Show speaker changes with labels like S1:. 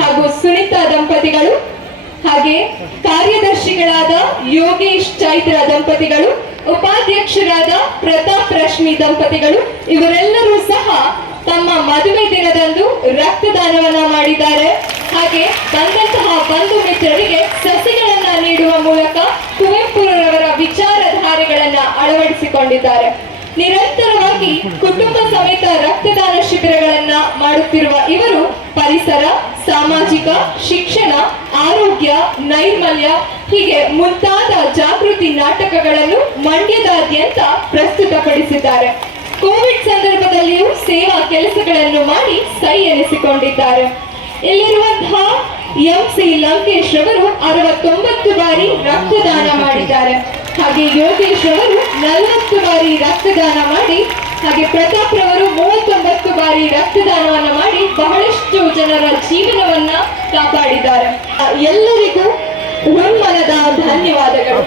S1: ಹಾಗೂ ಸುನಿತಾ ದಂಪತಿಗಳು ಹಾಗೆ ಕಾರ್ಯದರ್ಶಿಗಳಾದ ಯೋಗೇಶ್ ಚೈತ್ರ ದಂಪತಿಗಳು, ಉಪಾಧ್ಯಕ್ಷರಾದ ಪ್ರತಾಪ್ ರಶ್ಮಿ ದಂಪತಿಗಳು, ಇವರೆಲ್ಲರೂ ಸಹ ತಮ್ಮ ಮದುವೆ ದಿನದಂದು ರಕ್ತದಾನವನ್ನ ಮಾಡಿದ್ದಾರೆ. ಹಾಗೆ ಬಂದಂತಹ ಬಂಧು ಮಿತ್ರರಿಗೆ ಸಸಿಗಳನ್ನ ನೀಡುವ ಮೂಲಕ ಕುವೆಂಪುರವರ ವಿಚಾರಧಾರೆಗಳನ್ನ ಅಳವಡಿಸಿಕೊಂಡಿದ್ದಾರೆ. ನಿರಂತರವಾಗಿ ಕುಟುಂಬ ಸಮೇತ ರಕ್ತದಾನ ಮಾಡುತ್ತಿರುವ ಇವರು ಪರಿಸರ, ಸಾಮಾಜಿಕ, ಶಿಕ್ಷಣ, ಆರೋಗ್ಯ, ನೈರ್ಮಲ್ಯ, ಹೀಗೆ ಮುಂತಾದ ಜಾಗೃತಿ ನಾಟಕಗಳನ್ನು ಮಂಡ್ಯದಾದ್ಯಂತ ಪ್ರಸ್ತುತಪಡಿಸಿದ್ದಾರೆ. ಕೋವಿಡ್ ಸಂದರ್ಭದಲ್ಲಿಯೂ ಸೇವಾ ಕೆಲಸಗಳನ್ನು ಮಾಡಿ ಸೈ ಎನಿಸಿಕೊಂಡಿದ್ದಾರೆ. ಇಲ್ಲಿರುವಂತಹ ಎಂ ಸಿ ಲಂಕೇಶ್ ರವರು ಅರವತ್ತೊಂಬತ್ತು ಬಾರಿ ರಕ್ತದಾನ ಮಾಡಿದ್ದಾರೆ. ಹಾಗೆ ಯೋಗೇಶ್ ರವರು ನಲವತ್ತು ಬಾರಿ ರಕ್ತದಾನ ಮಾಡಿ, ಹಾಗೆ ಪ್ರತಾಪ್ ಬಾರಿ ರಕ್ತದಾನವನ್ನ ಮಾಡಿ ಬಹಳಷ್ಟು ಜನರ ಜೀವನವನ್ನ ಕಾಪಾಡಿದ್ದಾರೆ. ಎಲ್ಲರಿಗೂ ಒಮ್ಮನದ ಧನ್ಯವಾದಗಳು.